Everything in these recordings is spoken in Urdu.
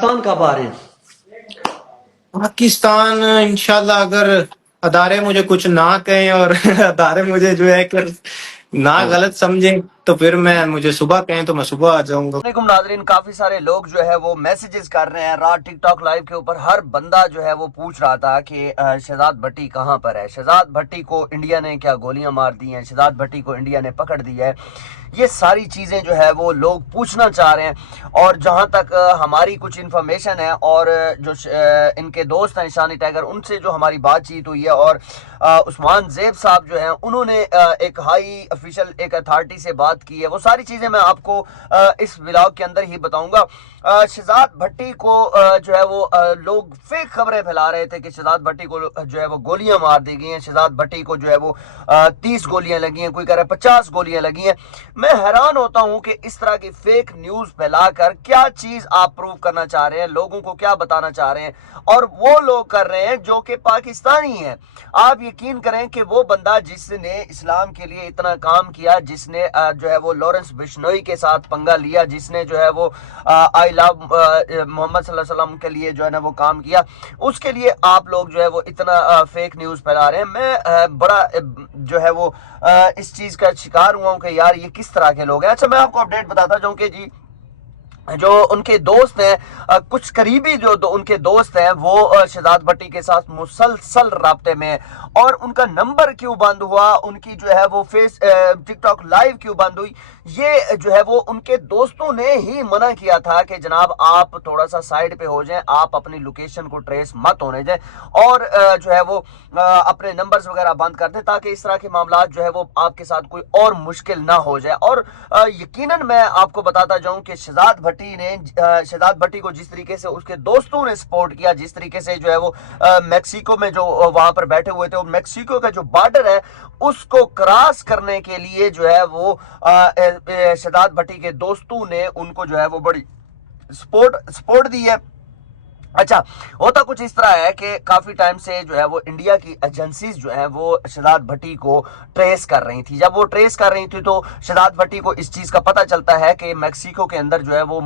پاکستان کب آ رہے ہیں؟ پاکستان انشاءاللہ اگر ادارے مجھے کچھ نہ کہیں اور ادارے مجھے جو ہے کہ نہ غلط سمجھیں تو پھر مجھے صبح کہیں تو میں صبح آ جاؤں گا۔ علیکم ناظرین، کافی سارے لوگ جو ہے وہ میسیجز کر رہے ہیں رات ٹک ٹاک لائیو کے اوپر۔ ہر بندہ جو ہے وہ پوچھ رہا تھا کہ شہزاد بھٹی کہاں پر ہے، شہزاد بھٹی کو انڈیا نے کیا گولیاں مار دی ہیں، شہزاد بھٹی کو انڈیا نے پکڑ دیا ہے، یہ ساری چیزیں جو ہے وہ لوگ پوچھنا چاہ رہے ہیں۔ اور جہاں تک ہماری کچھ انفارمیشن ہے اور جو ان کے دوست ہیں شانی ٹائیگر، ان سے جو ہماری بات چیت ہوئی ہے، اور عثمان زیب صاحب جو ہیں انہوں نے ایک ہائی افیشل ایک اتھارٹی سے بات کی ہے، وہ ساری چیزیں میں آپ کو اس ولاگ کے اندر ہی بتاؤں گا۔ شہزاد بھٹی کو جو ہے وہ لوگ فیک خبریں پھیلا رہے تھے کہ شہزاد بھٹی کو جو ہے وہ گولیاں مار دی گئی ہیں، شہزاد بھٹی کو جو ہے وہ 30 گولیاں لگی ہیں، کوئی کہہ رہا ہے 50 گولیاں لگی ہیں۔ میں حیران ہوتا ہوں کہ اس طرح کی فیک نیوز پھیلا کر کیا چیز آپ پروو کرنا چاہ رہے ہیں، لوگوں کو کیا بتانا چاہ رہے ہیں، اور وہ لوگ کر رہے ہیں جو کہ پاکستانی ہیں۔ آپ یقین کریں کہ وہ بندہ جس نے اسلام کے لیے اتنا کام کیا، جس نے جو ہے وہ لارنس بشنوئی کے ساتھ پنگا لیا، جس نے جو ہے وہ آئی لو محمد صلی اللہ علیہ وسلم کے لیے جو ہے نا وہ کام کیا، اس کے لیے آپ لوگ جو ہے وہ اتنا فیک نیوز پھیلا رہے ہیں۔ میں بڑا جو ہے وہ اس چیز کا شکار ہوا ہوں کہ یار یہ کس طرح کے لوگ ہیں۔ اچھا، میں آپ کو اپڈیٹ بتاتا جاؤں کہ جی جو ان کے دوست ہیں، کچھ قریبی جو ان کے دوست ہیں، وہ شہزاد بھٹی کے ساتھ مسلسل رابطے میں ہیں۔ اور ان کا نمبر کیوں بند ہوا، ان کی جو ہے وہ ٹک ٹاک لائیو کیوں بند ہوئی، یہ جو ہے وہ ان کے دوستوں نے ہی منع کیا تھا کہ جناب آپ تھوڑا سا سائیڈ پہ ہو جائیں، آپ اپنی لوکیشن کو ٹریس مت ہونے دیں، اور جو ہے وہ اپنے نمبرز وغیرہ بند کر دیں، تاکہ اس طرح کے معاملات جو ہے وہ آپ کے ساتھ کوئی اور مشکل نہ ہو جائے۔ اور یقیناً میں آپ کو بتاتا جاؤں کہ شہزاد بھٹی کو جس طریقے سے اس کے دوستوں نے سپورٹ کیا، جس طریقے سے جو ہے وہ میکسیکو میں جو وہاں پر بیٹھے ہوئے تھے، اور میکسیکو کا جو بارڈر ہے اس کو کراس کرنے کے لیے جو ہے وہ شہزاد بھٹی کے دوستوں نے ان کو جو ہے وہ بڑی سپورٹ دی ہے۔ اچھا، ہوتا کچھ اس طرح ہے کہ کافی ٹائم سے جو ہے وہ انڈیا کی ایجنسیز جو ہیں وہ شہزاد بھٹی کو ٹریس کر رہی تھی۔ جب وہ ٹریس کر رہی تھی تو شہزاد بھٹی کو اس چیز کا پتہ چلتا ہے کہ میکسیکو کے اندر جو ہے وہ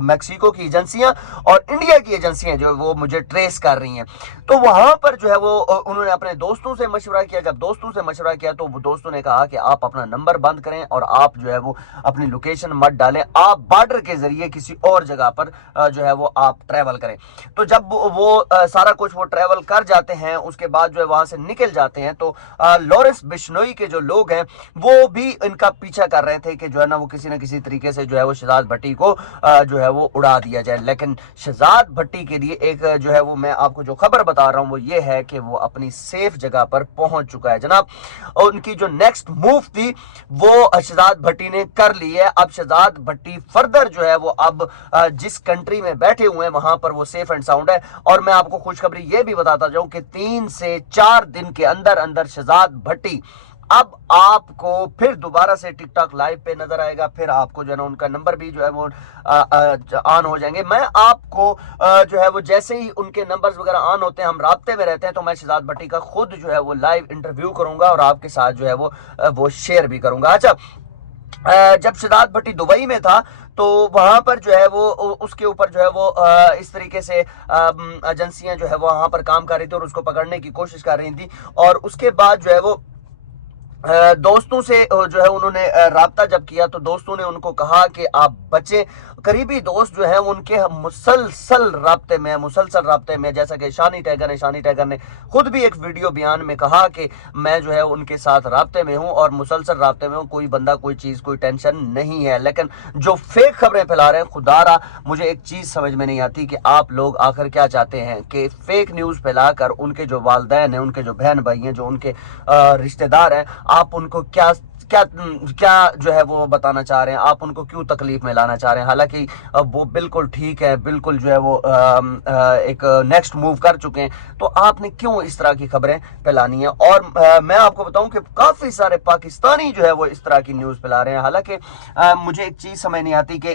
میکسیکو کی ایجنسیاں اور انڈیا کی ایجنسیاں جو وہ مجھے ٹریس کر رہی ہیں۔ تو وہاں پر جو ہے وہ انہوں نے اپنے دوستوں سے مشورہ کیا۔ جب دوستوں سے مشورہ کیا تو وہ دوستوں نے کہا کہ آپ اپنا نمبر بند کریں اور آپ جو ہے وہ اپنی لوکیشن مت ڈالیں، آپ بارڈر کے ذریعے کسی اور جگہ پر جو ہے وہ آپ ٹریول کریں۔ تو جب وہ سارا کچھ وہ ٹریول کر جاتے ہیں، اس کے بعد جو ہے وہاں سے نکل جاتے ہیں، تو لارنس بشنوئی کے جو لوگ ہیں وہ بھی ان کا پیچھا کر رہے تھے کہ جو ہے نا وہ کسی نہ کسی طریقے سے جو ہے وہ شہزاد بھٹی کو جو ہے وہ اڑا دیا جائے۔ لیکن شہزاد بھٹی کے لیے ایک جو ہے وہ میں آپ کو جو خبر بتا رہا ہوں وہ یہ ہے کہ وہ اپنی سیف جگہ پر پہنچ چکا ہے جناب۔ ان کی جو نیکسٹ موو تھی وہ شہزاد بھٹی نے کر لی ہے۔ اب شہزاد بھٹی فردر جو ہے وہ اب جس کنٹری میں بیٹھے ہوئے ہیں وہاں پر وہ سیف اینڈ ساؤنڈ ہے۔ اور میں آپ کو خوشخبری یہ بھی بتاتا جاؤں کہ 3 سے 4 دن کے اندر شہزاد بھٹی اب آپ کو پھر دوبارہ سے ٹک ٹاک لائیو پہ نظر آئے گا، پھر آپ کو جو ہے نا ان کا نمبر بھی جو ہے وہ آن ہو جائیں گے۔ میں آپ کو جو ہے وہ جیسے ہی ان کے نمبرز وغیرہ آن ہوتے ہیں، ہم رابطے میں رہتے ہیں، تو میں شہزاد بھٹی کا خود جو ہے وہ لائیو انٹرویو کروں گا اور آپ کے ساتھ جو ہے وہ شیئر بھی کروں گا۔ اچھا، جب شہزاد بھٹی دبئی میں تھا تو وہاں پر جو ہے وہ اس کے اوپر جو ہے وہ اس طریقے سے ایجنسیاں جو ہے وہ وہاں پر کام کر رہی تھی اور اس کو پکڑنے کی کوشش کر رہی تھی، اور اس کے بعد جو ہے وہ دوستوں سے جو ہے انہوں نے رابطہ جب کیا تو دوستوں نے ان کو کہا کہ آپ بچیں۔ قریبی دوست جو ہیں ان کے مسلسل رابطے میں جیسا کہ شانی ٹائیگر نے خود بھی ایک ویڈیو بیان میں کہا کہ میں جو ہے ان کے ساتھ رابطے میں ہوں اور مسلسل رابطے میں ہوں، کوئی بندہ کوئی چیز کوئی ٹینشن نہیں ہے۔ لیکن جو فیک خبریں پھیلا رہے ہیں، خدا را مجھے ایک چیز سمجھ میں نہیں آتی کہ آپ لوگ آخر کیا چاہتے ہیں، کہ فیک نیوز پھیلا کر ان کے جو والدین ہیں، ان کے جو بہن بھائی ہیں، جو ان کے رشتہ دار ہیں، آپ ان کو کیا جو ہے وہ بتانا چاہ رہے ہیں، آپ ان کو کیوں تکلیف میں لانا چاہ رہے ہیں؟ حالانکہ وہ بالکل ٹھیک ہے، بالکل جو ہے وہ ایک نیکسٹ موو کر چکے ہیں، تو آپ نے کیوں اس طرح کی خبریں پھیلانی ہیں؟ اور میں آپ کو بتاؤں کہ کافی سارے پاکستانی جو ہے وہ اس طرح کی نیوز پھیلا رہے ہیں۔ حالانکہ مجھے ایک چیز سمجھ نہیں آتی کہ